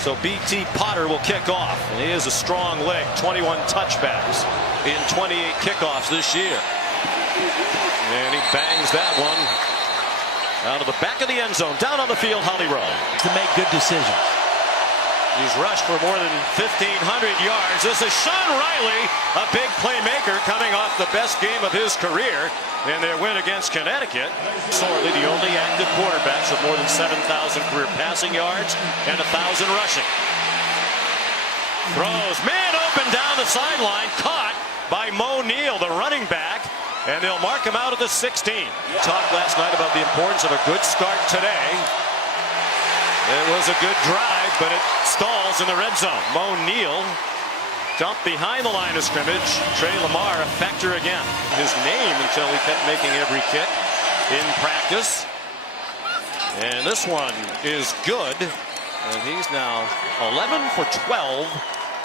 So B.T. Potter will kick off. And he is a strong leg. 21 touchbacks in 28 kickoffs this year. And he bangs that one out of the back of the end zone. Down on the field, Holly Rowe. To make good decisions. He's rushed for more than 1,500 yards. This is Sean Riley, a big playmaker coming off the best game of his career in their win against Connecticut. Sorely the only active quarterbacks with more than 7,000 career passing yards and 1,000 rushing. Throws, man open down the sideline, caught by Mo Neal, the running back, and they'll mark him out at the 16. Talked last night about the importance of a good start today. It was a good drive, but it stalls in the red zone. Mo Neal dumped behind the line of scrimmage. Trey Lamar a factor again. His name until he kept making every kick in practice. And this one is good. And he's now 11 for 12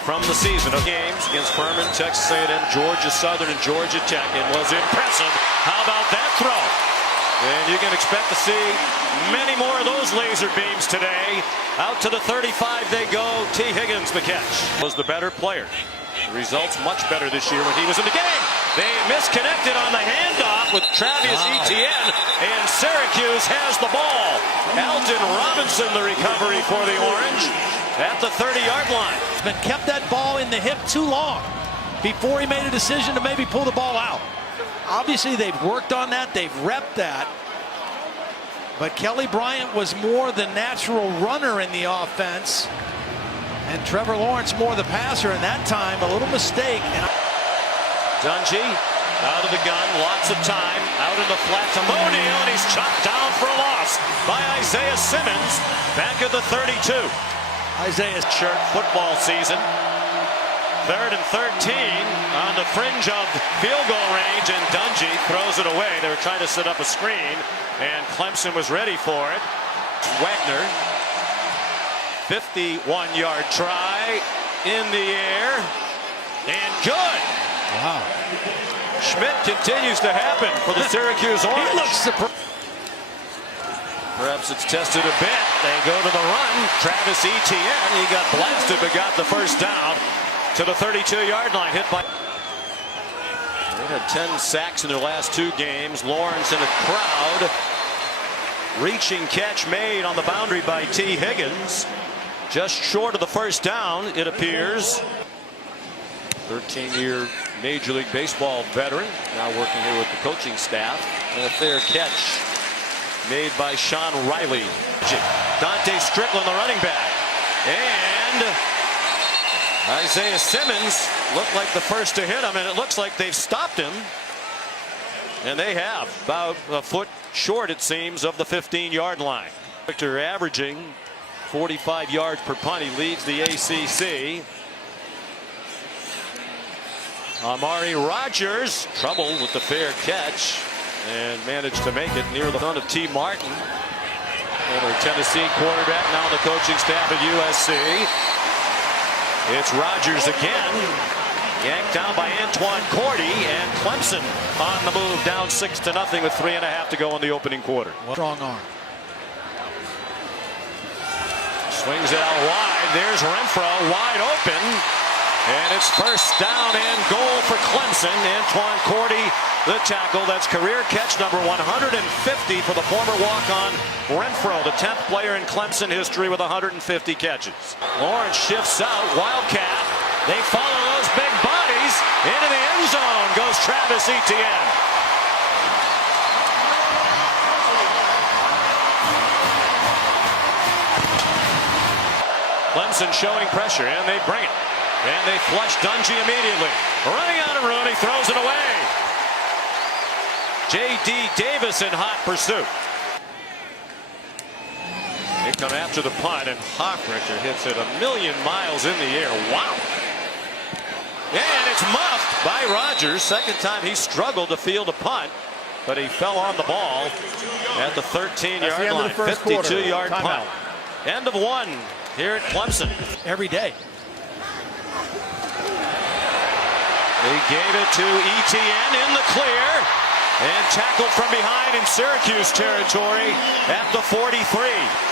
from the season of games against Furman, Texas A&M, Georgia Southern, and Georgia Tech. It was impressive. How about that throw? And you can expect to see many more of those laser beams today. Out to the 35 they go. T. Higgins the catch. Was the better player. The results much better this year when he was in the game. They misconnected on the handoff with Travis Etienne, and Syracuse has the ball. Alton Robinson the recovery for the Orange at the 30-yard line. But kept that ball in the hip too long before he made a decision to maybe pull the ball out. Obviously, they've worked on that. They've repped that. But Kelly Bryant was more the natural runner in the offense. And Trevor Lawrence more the passer. And that time, a little mistake. Dungy out of the gun. Lots of time. Out in the flat to Mo Neal. And he's chopped down for a loss by Isaiah Simmons. Back at the 32. Isaiah's shirt football season. 3rd and 13 on the fringe of field goal range, and Dungy throws it away. They were trying to set up a screen, and Clemson was ready for it. Wagner, 51-yard try in the air, and good. Wow. Schmidt continues to happen for the Syracuse Orange. He looks surprised. Perhaps it's tested a bit. They go to the run. Travis Etienne, he got blasted but got the first down to the 32-yard line. Hit by. They had 10 sacks in their last 2 games. Lawrence in a crowd. Reaching catch made on the boundary by T. Higgins. Just short of the first down, it appears. 13-year Major League Baseball veteran, now working here with the coaching staff. And a fair catch made by Sean Riley. Dante Strickland, the running back. And Isaiah Simmons looked like the first to hit him, and it looks like they've stopped him. And they have. About a foot short, it seems, of the 15-yard line. Victor averaging 45 yards per punt. He leads the ACC. Amari Rogers, trouble with the fair catch, and managed to make it near the front of T. Martin. Former Tennessee quarterback, now the coaching staff at USC. It's Rogers again. Yanked down by Antoine Cordy, and Clemson on the move, down 6-0 with 3.5 to go in the opening quarter. Strong arm. Swings it out wide. There's Renfro wide open. And it's first down and goal for Clemson. Antoine Cordy, the tackle. That's career catch number 150 for the former walk-on Renfro, the 10th player in Clemson history with 150 catches. Lawrence shifts out. Wildcat. They follow those big bodies. Into the end zone goes Travis Etienne. Clemson showing pressure, and they bring it. And they flush Dungy immediately. Running out of Rooney, throws it away. J.D. Davis in hot pursuit. They come after the punt, and Hoffrichter hits it 1,000,000 miles in the air. Wow. And it's muffed by Rogers. Second time he struggled to field a punt, but he fell on the ball at the 13-yard line. 52-yard punt. End of one here at Clemson. Every day. They gave it to Etienne in the clear. And tackled from behind in Syracuse territory at the 43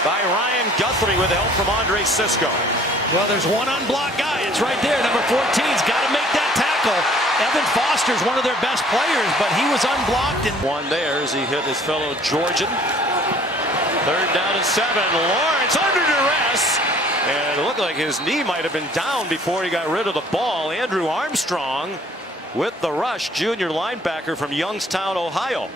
by Ryan Guthrie with help from Andre Sisco. Well, there's one unblocked guy. It's right there. Number 14's got to make that tackle. Evan Foster's one of their best players, but he was unblocked. And one there as he hit his fellow Georgian. 3rd down and 7. Lawrence under duress. And it looked like his knee might have been down before he got rid of the ball. Andrew Armstrong with the rush, junior linebacker from Youngstown, Ohio.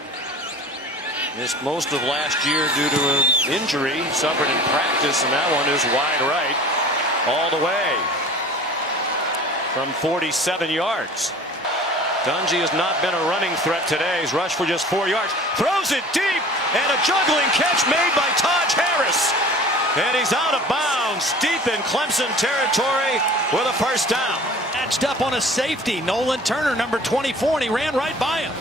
Missed most of last year due to an injury suffered in practice, and that one is wide right all the way from 47 yards. Dungy has not been a running threat today. He's rushed for just 4 yards. Throws it deep, and a juggling catch made by Taj Harris. And he's out of bounds deep in Clemson territory with a 1st down. Matched up on a safety. Nolan Turner, number 24, and he ran right by him.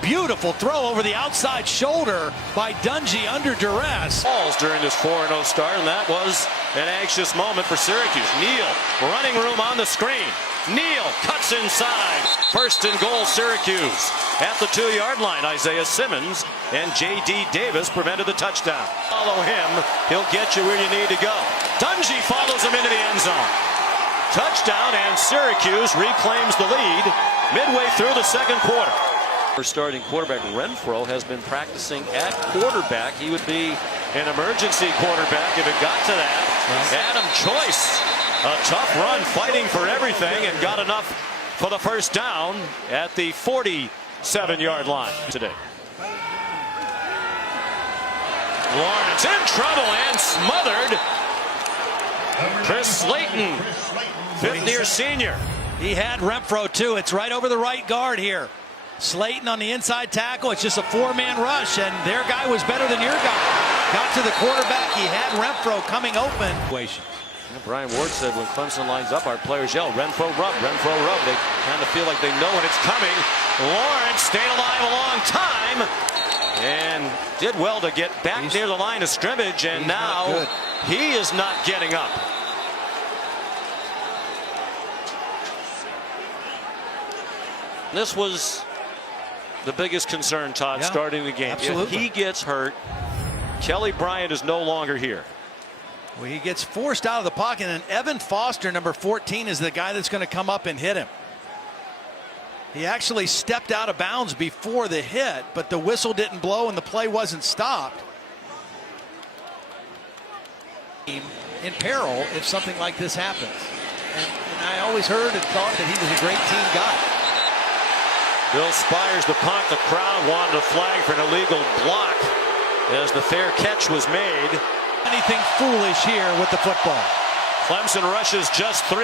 Beautiful throw over the outside shoulder by Dungy under duress. Balls during this 4-0 start, and that was an anxious moment for Syracuse. Neal, running room on the screen. Neal cuts inside. 1st and goal, Syracuse. At the 2-yard line, Isaiah Simmons and J.D. Davis prevented the touchdown. Follow him. He'll get you where you need to go. Dungy follows him into the end zone. Touchdown, and Syracuse reclaims the lead midway through the 2nd quarter. Our starting quarterback Renfro has been practicing at quarterback. He would be an emergency quarterback if it got to that. Adam Choice, a tough run, fighting for everything, and got enough for the 1st down at the 47-yard line today. Lawrence in trouble and smothered. Chris Slayton, 5th-year senior. He had Renfro too. It's right over the right guard here. Slayton on the inside tackle. It's just a 4-man rush, and their guy was better than your guy. Got to the quarterback. He had Renfro coming open. Brian Ward said when Clemson lines up, our players yell, Renfro rub, Renfro rub. They kind of feel like they know when it's coming. Lawrence stayed alive a long time and did well to get back near the line of scrimmage, and now he is not getting up. This was the biggest concern, Todd, starting the game. Absolutely. If he gets hurt, Kelly Bryant is no longer here. Well, he gets forced out of the pocket, and Evan Foster, number 14, is the guy that's going to come up and hit him. He actually stepped out of bounds before the hit, but the whistle didn't blow and the play wasn't stopped. In peril if something like this happens. And I always heard and thought that he was a great team guy. Bill Spires, the punt. The crowd wanted a flag for an illegal block as the fair catch was made. Anything foolish here with the football. Clemson rushes just 3.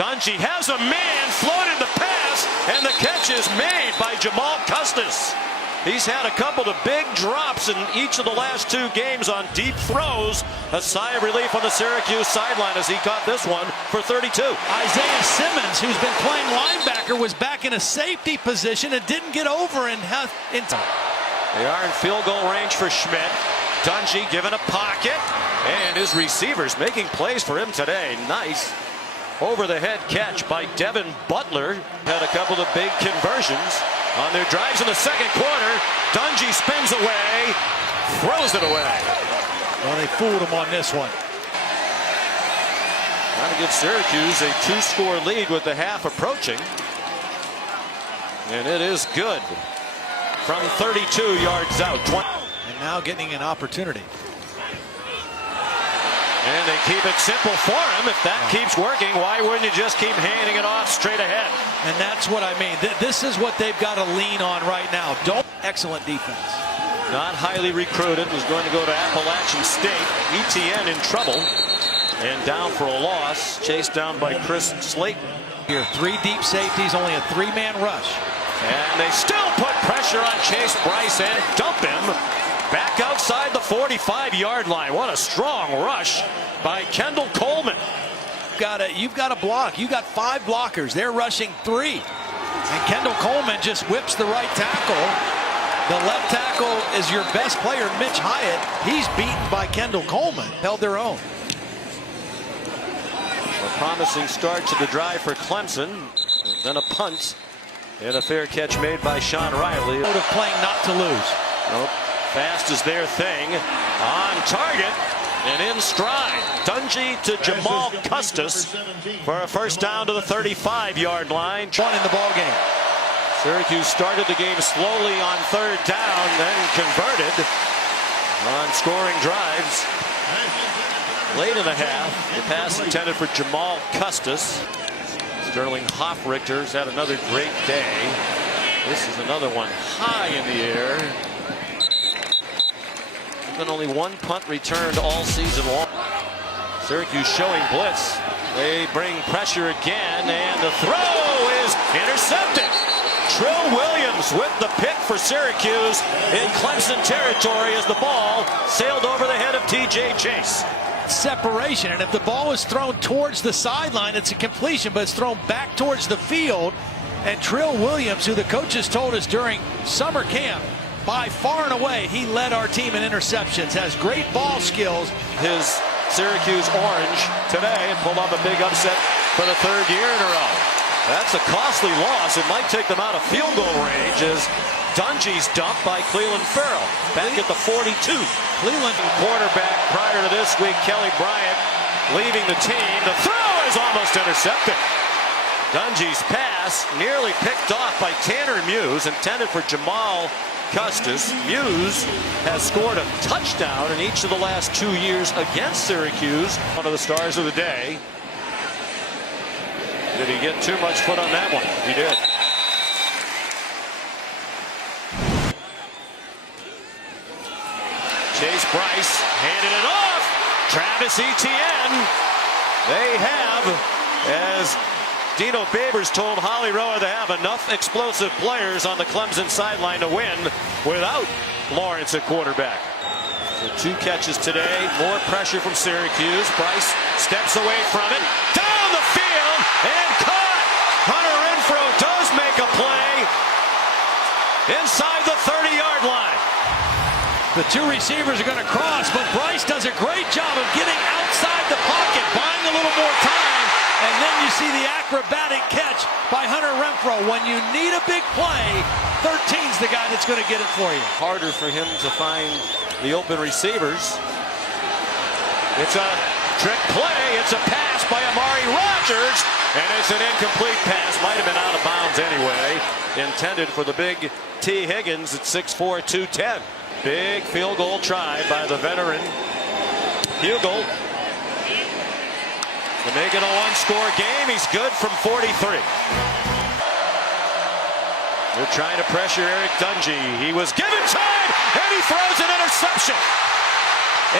Dungy has a man, floated the pass, and the catch is made by Jamal Custis. He's had a couple of big drops in each of the last 2 games on deep throws. A sigh of relief on the Syracuse sideline as he caught this one for 32. Isaiah Simmons, who's been playing linebacker, was back in a safety position and didn't get over in time. They are in field goal range for Schmidt. Dungy given a pocket, and his receivers making plays for him today. Nice over-the-head catch by Devin Butler. Had a couple of big conversions on their drives in the 2nd quarter. Dungy spins away, throws it away. Well, they fooled him on this one. Trying to give Syracuse a 2-score lead with the half approaching. And it is good from 32 yards out. And now getting an opportunity. And they keep it simple for him. If that keeps working, why wouldn't you just keep handing it off straight ahead? And that's what I mean. This is what they've got to lean on right now. Excellent defense. Not highly recruited. Was going to go to Appalachian State. ETN in trouble. And down for a loss. Chased down by Chris Slayton. Here, 3 deep safeties, only a 3-man rush. And they still put pressure on Chase Bryce and dump him back outside the 45-yard line. What a strong rush by Kendall Coleman. You've got a block. You got 5 blockers. They're rushing 3. And Kendall Coleman just whips the right tackle. The left tackle is your best player, Mitch Hyatt. He's beaten by Kendall Coleman. Held their own. A promising start to the drive for Clemson. Then a punt And a fair catch made by Sean Riley. Mode of playing not to lose. Nope. Fast is their thing. On target and in stride. Dungy to Jamal Custis for a first down to the 35-yard line. One in the ball game. Syracuse started the game slowly on third down, then converted on scoring drives. Late in the half, the pass intended for Jamal Custis. Sterling Hoffrichter's had another great day. This is another one high in the air. Been only one punt returned all season long. Syracuse showing blitz. They bring pressure again, and the throw is intercepted. Trill Williams with the pick for Syracuse in Clemson territory as the ball sailed over the head of T.J. Chase. Separation, and if the ball is thrown towards the sideline, it's a completion, but it's thrown back towards the field. And Trill Williams, who the coaches told us during summer camp, by far and away, he led our team in interceptions, has great ball skills. His Syracuse orange today pulled off a big upset for the third year in a row. That's a costly loss. It might take them out of field goal range as Dungy's dumped by Cleveland Farrell back at the 42. Cleveland quarterback prior to this week, Kelly Bryant, leaving the team. The throw is almost intercepted. Dungy's pass nearly picked off by Tanner Muse, intended for Jamal Custis. Muse has scored a touchdown in each of the last 2 years against Syracuse. One of the stars of the day. Did he get too much foot on that one? He did. Chase Bryce handed it off. Travis Etienne. They have, as Dino Babers told Holly Rowe, they have enough explosive players on the Clemson sideline to win without Lawrence at quarterback. So 2 catches today. More pressure from Syracuse. Bryce steps away from it. Down the field and caught. Hunter Renfro does make a play inside the 30-yard line. The 2 receivers are going to cross, but Bryce does a great job of getting outside the pocket, buying a little more time, and then you see the acrobatic catch by Hunter Renfro. When you need a big play, 13's the guy that's going to get it for you. Harder for him to find the open receivers. It's a trick play. It's a pass by Amari Rogers, and it's an incomplete pass. Might have been out of bounds anyway. Intended for the big T. Higgins at 6'4", 210. Big field goal try by the veteran Hugel to make it a one-score game. He's good from 43. They're trying to pressure Eric Dungy. He was given time, and he throws an interception.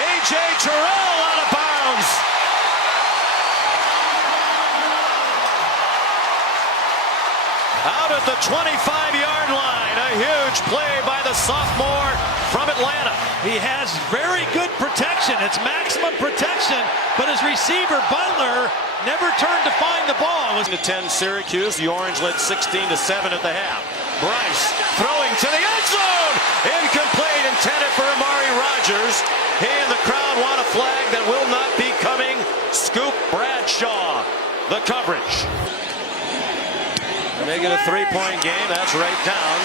A.J. Terrell out of bounds. Out at the 25-yard line. A huge play by the sophomore from Atlanta. He has very good protection. It's maximum protection, but his receiver, Butler, never turned to find the ball. To 10 Syracuse. The Orange led 16-7 at the half. Bryce throwing to the end zone. Incomplete, intended for Amari Rogers. He and the crowd want a flag that will not be coming. Scoop Bradshaw, the coverage. They make it a 3-point game. That's right down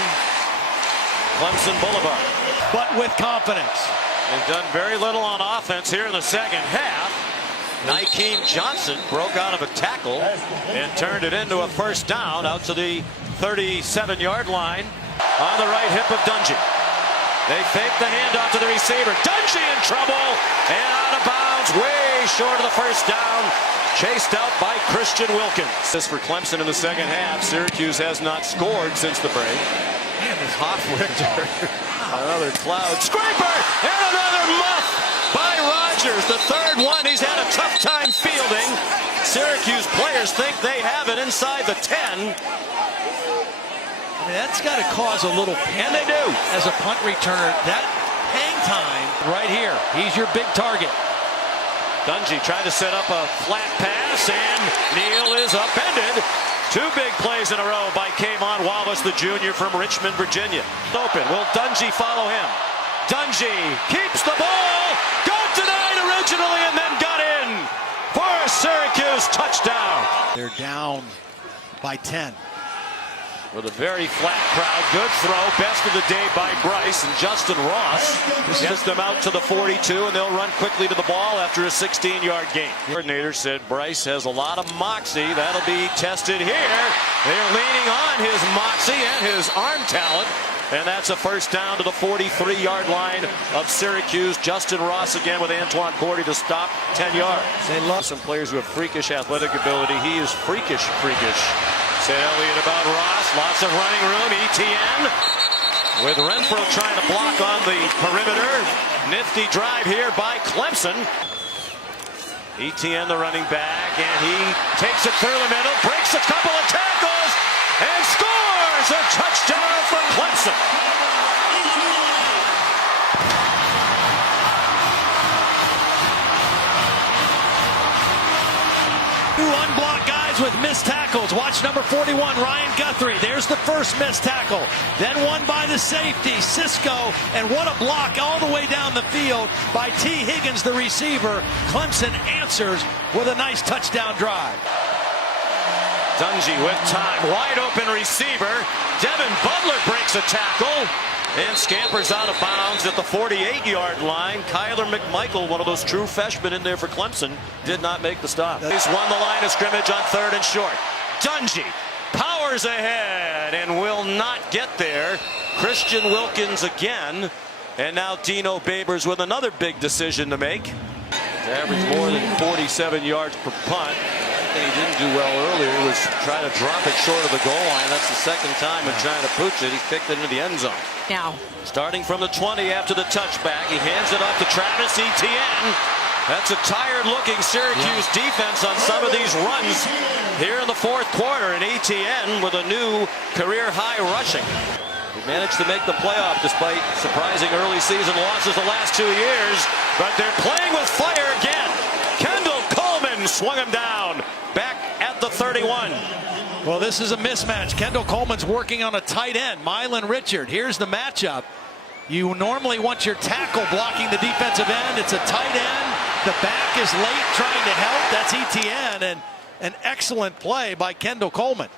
Clemson Boulevard. But with confidence. They've done very little on offense here in the second half. Nykeem Johnson broke out of a tackle and turned it into a first down out to the 37-yard line on the right hip of Dungy. They fake the handoff to the receiver. Dungy in trouble and out of bounds, way short of the first down. Chased out by Christian Wilkins. This for Clemson in the second half. Syracuse has not scored since the break. Man, this Hoffrichter. Another cloud scraper and another muff by Rogers. The third one. He's had a tough time fielding. Syracuse players think they have it inside the 10. I mean, that's got to cause a little panic. And they do. As a punt returner, that hang time right here. He's your big target. Dungy tried to set up a flat pass, and Neal is upended. 2 big plays in a row by K'Von Wallace, the junior from Richmond, Virginia. Open. Will Dungy follow him? Dungy keeps the ball. Got denied originally and then got in for a Syracuse touchdown. They're down by 10. with a very flat crowd. Good throw. Best of the day by Bryce, and Justin Ross gets them out to the 42, and they'll run quickly to the ball after a 16-yard gain. The coordinator said Bryce has a lot of moxie. That'll be tested here. They're leaning on his moxie and his arm talent. And that's a first down to the 43-yard line of Syracuse. Justin Ross again with Antoine Cordy to stop 10 yards. They love some players who have freakish athletic ability. He is freakish. Said Elliott about Ross. Lots of running room. ETN with Renfro trying to block on the perimeter. Nifty drive here by Clemson. ETN the running back, and he takes it through the middle, breaks a couple of tackles, and scores a touchdown for Clemson. Two unblocked guys with missed tackles. Watch number 41, Ryan Guthrie. There's the first missed tackle. Then one by the safety, Cisco. And what a block all the way down the field by T. Higgins, the receiver. Clemson answers with a nice touchdown drive. Dungy with time, wide open receiver. Devin Butler breaks a tackle and scampers out of bounds at the 48-yard line. Kyler McMichael, one of those true freshmen in there for Clemson, did not make the stop. He's won the line of scrimmage on 3rd and short. Dungy powers ahead and will not get there. Christian Wilkins again, and now Dino Babers with another big decision to make. To average more than 47 yards per punt. He didn't do well earlier. He was trying to drop it short of the goal line. That's the second time in trying to pooch it. He kicked it into the end zone. Now, starting from the 20 after the touchback, he hands it off to Travis Etienne. That's a tired-looking Syracuse defense on some of these runs here in the 4th quarter. And Etienne with a new career-high rushing. He managed to make the playoff despite surprising early season losses the last 2 years. But they're playing with fire again. Kendall Coleman swung him down. Back at the 31. Well, this is a mismatch. Kendall Coleman's working on a tight end, Mylan Richard. Here's the matchup. You normally want your tackle blocking the defensive end. It's a tight end. The back is late trying to help. That's ETN, and an excellent play by Kendall Coleman.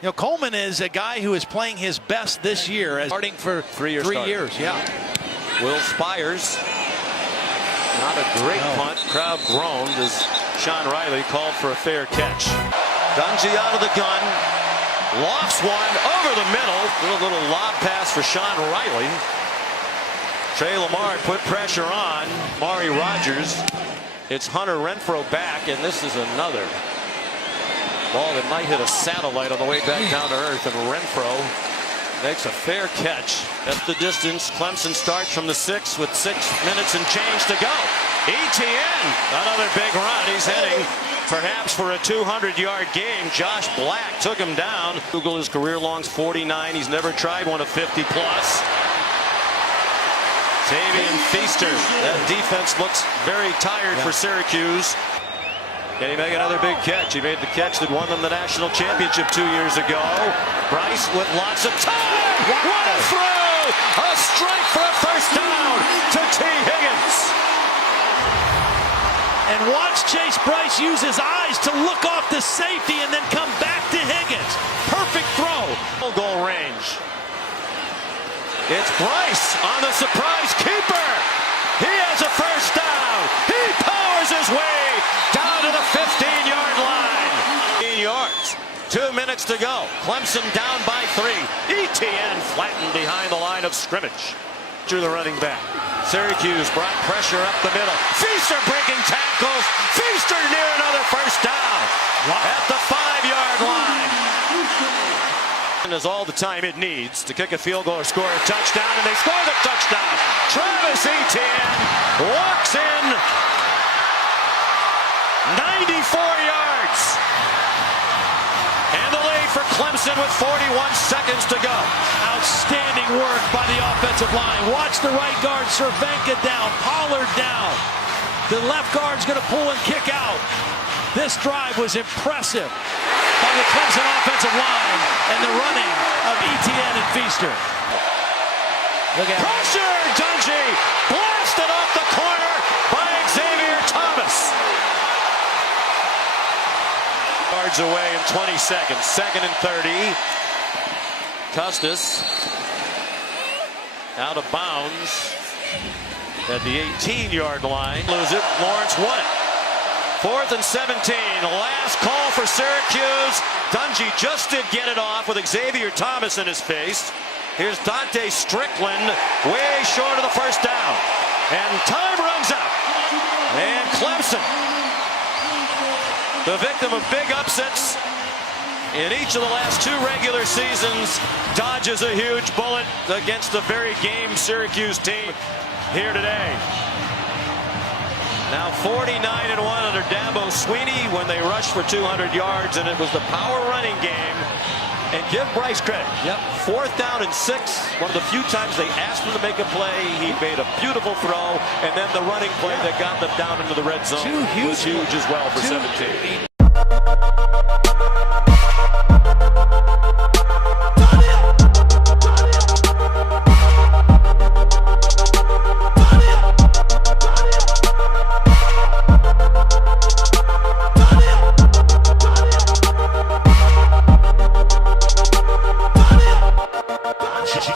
You know, Coleman is a guy who is playing his best this year, as starting for 3 years. Yeah. Will Spires. Not a great punt. Crowd groaned as Sean Riley called for a fair catch. Dungy out of the gun. Lofts one over the middle. A little lob pass for Sean Riley. Trey Lamar put pressure on Mari Rogers. It's Hunter Renfro back, and this is another ball that might hit a satellite on the way back down to earth, and Renfro makes a fair catch. At the distance, Clemson starts from the 6 with 6 minutes and change to go. ETN, another big run. He's heading perhaps for a 200-yard game. Josh Black took him down. Google his career longs 49. He's never tried one of 50-plus. Tavian Feaster. That defense looks very tired for Syracuse. Can he make another big catch? He made the catch that won them the national championship 2 years ago. Bryce with lots of time. What a throw! A strike for a first down to T. Higgins. And watch Chase Bryce use his eyes to look off the safety and then come back to Higgins. Perfect throw. Goal range. It's Bryce on the surprise keeper. He has a first down. He powers his way down to the 15-yard line. 15 yards. 2 minutes to go. Clemson down by 3. ETN flattened behind the line of scrimmage. To the running back. Syracuse brought pressure up the middle. Feaster breaking tackles. Feaster near another first down. At the 5-yard line. And has all the time it needs to kick a field goal or score a touchdown, and they score the touchdown. Travis Etienne walks in 94 yards. And the lead for Clemson with 41 seconds to go. Outstanding work by the offensive line. Watch the right guard, Cervenka down, Pollard down. The left guard's going to pull and kick out. This drive was impressive by the Clemson offensive line and the running of ETN and Feaster. Look at pressure, Dungy blasted off the corner by Xavier Thomas. Yards away in 20 seconds. 2nd and 30. Custis out of bounds at the 18-yard line. Lose it. Lawrence won it. 4th and 17. Last call for Syracuse. Dungy just did get it off with Xavier Thomas in his face. Here's Dante Strickland, way short of the first down. And time runs out. And Clemson, the victim of big upsets in each of the last 2 regular seasons, dodges a huge bullet against the very game Syracuse team here today. Now 49-1 under Dabo Sweeney when they rushed for 200 yards, and it was the power running game. And give Bryce credit. Yep. 4th down and 6. One of the few times they asked him to make a play. He made a beautiful throw, and then the running play that got them down into the red zone was huge as well for 17.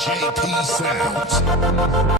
JP Sounds.